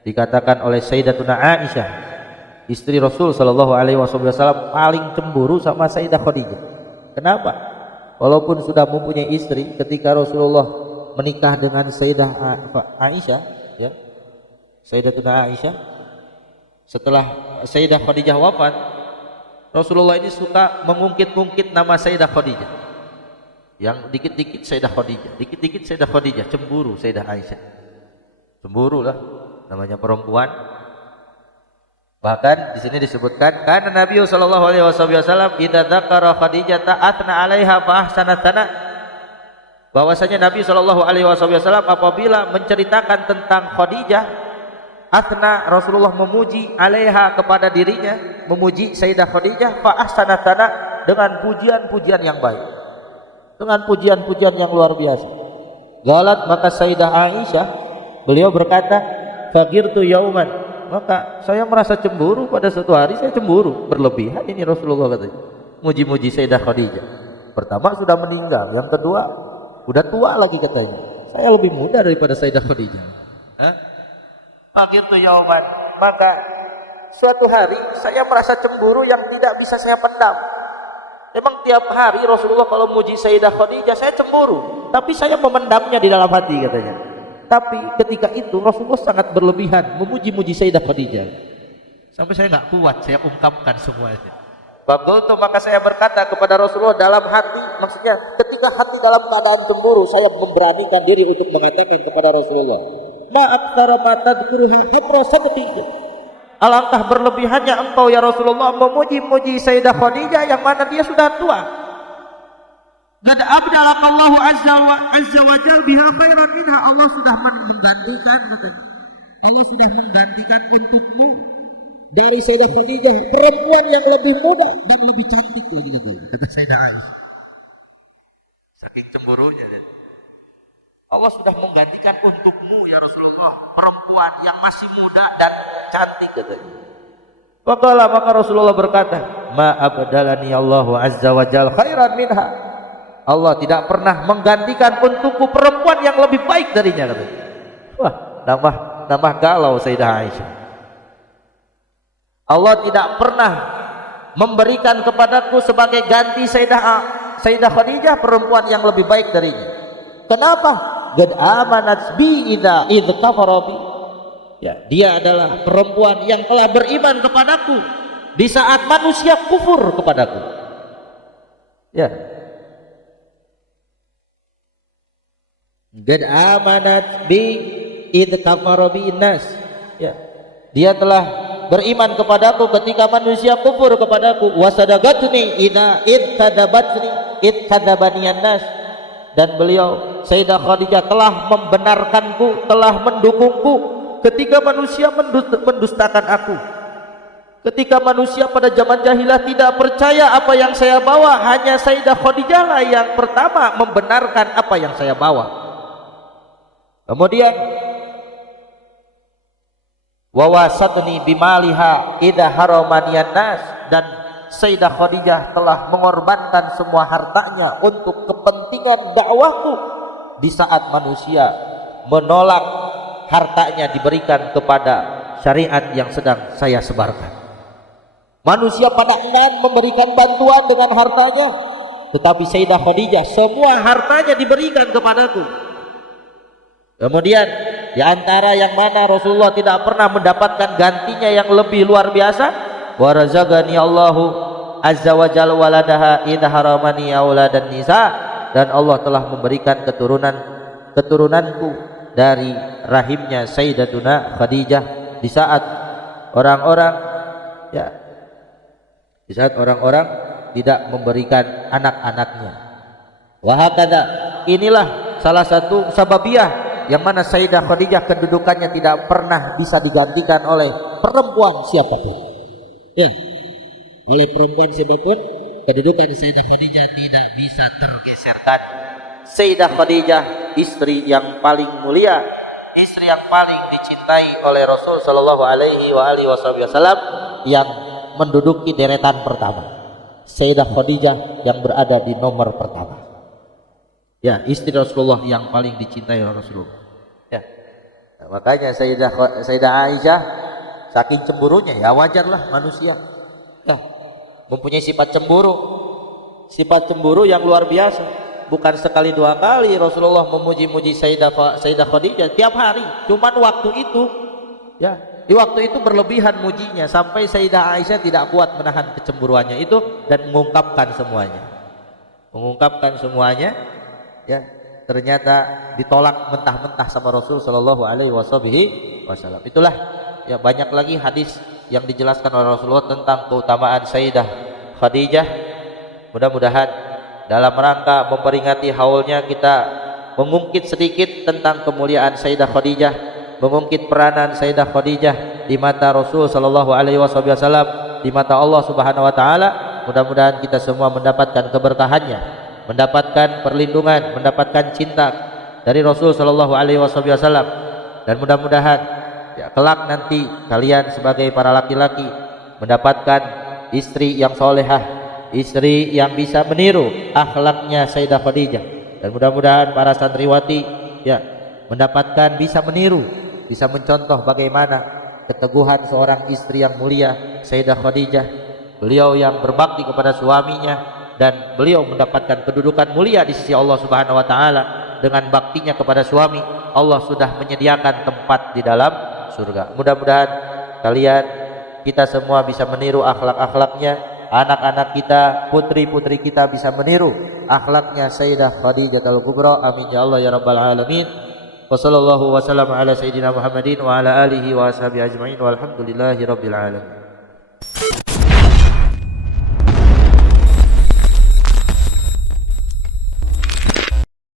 Dikatakan oleh Sayyidatuna Aisyah, istri Rasul sallallahu alaihi wasallam, paling cemburu sama Sayyidah Khadijah. Kenapa? Walaupun sudah mempunyai istri, ketika Rasulullah menikah dengan Sayyidah Aisyah, ya, Sayyidatuna Aisyah, setelah Sayyidah Khadijah wafat, Rasulullah ini suka mengungkit-ungkit nama Sayyidah Khadijah. Yang dikit-dikit Sayyidah Khadijah, dikit-dikit Sayyidah Khadijah, cemburu Sayyidah Aisyah. Cemburu lah, namanya perempuan. Bahkan di sini disebutkan, karena Nabi sallallahu alaihi wasallam idza dzakara Khadijah ta'atna 'alaiha fa ahsana tsana. Bahwasanya Nabi sallallahu alaihi wasallam apabila menceritakan tentang Khadijah, atna, Rasulullah memuji 'alaiha kepada dirinya, memuji Sayyidah Khadijah, fa ahsana tsana, dengan pujian-pujian yang baik. Dengan pujian-pujian yang luar biasa. Galat, maka Sayyidah Aisyah, beliau berkata, fagirtu yauman, maka saya merasa cemburu pada suatu hari, saya cemburu berlebihan ini Rasulullah katanya. Muji-muji Sayyidah Khadijah. Pertama sudah meninggal, yang kedua udah tua lagi katanya. Saya lebih muda daripada Sayyidah Khadijah. Fagirtu yauman, maka suatu hari saya merasa cemburu yang tidak bisa saya pendam. Memang tiap hari Rasulullah kalau muji Sayyidah Khadijah saya cemburu, tapi saya memendamnya di dalam hati katanya. Tapi ketika itu Rasulullah sangat berlebihan memuji-muji Sayyidah Khadijah, sampai saya nggak kuat, saya ungkapkan semuanya. Faqultu, maka saya berkata kepada Rasulullah dalam hati, maksudnya ketika hati dalam keadaan cemburu, saya memberanikan diri untuk mengatakan kepada Rasulullah, ma aktsara ma tadhkuruha habra sabti. Alangkah berlebihannya engkau ya Rasulullah memuji-muji Sayyidah Khadijah yang mana dia sudah tua. Qad abdalakallahu azza wa jalla biha khairan minha. Allah sudah menggantikan, Allah sudah menggantikan untukmu dari Sayyidah Khadijah perempuan yang lebih muda dan lebih cantik lagi kata Sayyidah Aisyah. Saking cemburunya, Allah sudah menggantikan untukmu ya Rasulullah perempuan yang masih muda dan cantik katanya. Maka Rasulullah berkata, ma abdalani Allahu azza wa jalla khairan minha. Allah tidak pernah menggantikan untukku perempuan yang lebih baik darinya katanya. Wah, nambah galau Sayyidah Aisyah. Allah tidak pernah memberikan kepadaku sebagai ganti Sayyidah Khadijah perempuan yang lebih baik darinya. Kenapa? Qad amanat bi idza kafara bi. Ya, dia adalah perempuan yang telah beriman kepadaku di saat manusia kufur kepadaku. Ya. Qad amanat bi idza kafara bi nas. Ya. Dia telah beriman kepadaku ketika manusia kufur kepadaku. Wasadagatni idza kadzabani nas. Dan beliau Sayyidah Khadijah telah membenarkanku, telah mendukungku ketika manusia mendustakan aku. Ketika manusia pada zaman jahilah tidak percaya apa yang saya bawa, hanya Sayyidah Khadijah lah yang pertama membenarkan apa yang saya bawa. Kemudian wawasatni bimaliha idza haramaniyan nas, dan Sayyidah Khadijah telah mengorbankan semua hartanya untuk kepentingan dakwahku di saat manusia menolak hartanya diberikan kepada syariat yang sedang saya sebarkan. Manusia pada enggan memberikan bantuan dengan hartanya, tetapi Sayyidah Khadijah semua hartanya diberikan kepadaku. Kemudian di antara yang mana Rasulullah tidak pernah mendapatkan gantinya yang lebih luar biasa, wa razaqani Allahu azza wa jalla waladaha idza haramani auladan nisa, dan Allah telah memberikan keturunanku dari rahimnya Sayyidatuna Khadijah di saat orang-orang tidak memberikan anak-anaknya. Wa hakadha, inilah salah satu sababiyah yang mana Sayyidah Khadijah kedudukannya tidak pernah bisa digantikan oleh perempuan siapapun. Ya, oleh perempuan siapapun kedudukan Sayyidah Khadijah tidak bisa tergeserkan. Sayyidah Khadijah istri yang paling mulia, istri yang paling dicintai oleh Rasul sallallahu alaihi wasallam, yang menduduki deretan pertama. Sayyidah Khadijah yang berada di nomor pertama. Ya, istri Rasulullah yang paling dicintai oleh Rasulullah. Ya. Makanya Sayyidah Aisyah saking cemburunya, ya wajarlah manusia ya, mempunyai sifat cemburu yang luar biasa. Bukan sekali dua kali Rasulullah memuji-muji Sayyidah Khadijah tiap hari. Cuman waktu itu ya, di waktu itu berlebihan mujinya sampai Sayyidah Aisyah tidak kuat menahan kecemburuannya itu dan mengungkapkan semuanya ya, ternyata ditolak mentah-mentah sama Rasul sallallahu alaihi wasallam. Itulah ya, banyak lagi hadis yang dijelaskan oleh Rasulullah tentang keutamaan Sayyidah Khadijah. Mudah-mudahan dalam rangka memperingati haulnya kita mengungkit sedikit tentang kemuliaan Sayyidah Khadijah, mengungkit peranan Sayyidah Khadijah di mata Rasul sallallahu alaihi wasallam, di mata Allah Subhanahu wa taala. Mudah-mudahan kita semua mendapatkan keberkahannya, mendapatkan perlindungan, mendapatkan cinta dari Rasul sallallahu alaihi wasallam, dan mudah-mudahan ya, kelak nanti kalian sebagai para laki-laki mendapatkan istri yang solehah, istri yang bisa meniru akhlaknya Sayyidah Khadijah, dan mudah-mudahan para santriwati ya mendapatkan bisa meniru, bisa mencontoh bagaimana keteguhan seorang istri yang mulia Sayyidah Khadijah. Beliau yang berbakti kepada suaminya dan beliau mendapatkan kedudukan mulia di sisi Allah Subhanahu wa taala. Dengan baktinya kepada suami, Allah sudah menyediakan tempat di dalam surga. Mudah-mudahan kalian, kita semua bisa meniru akhlak-akhlaknya. Anak-anak kita, putri-putri kita bisa meniru akhlaknya Sayyidah Khadijah al-Kubra. Amin ya Allah ya rabbal alamin. Wa sallallahu wa sallam ala sayyidina Muhammadin wa ala alihi wa ashabihi ajma'in walhamdulillahi rabbil alamin.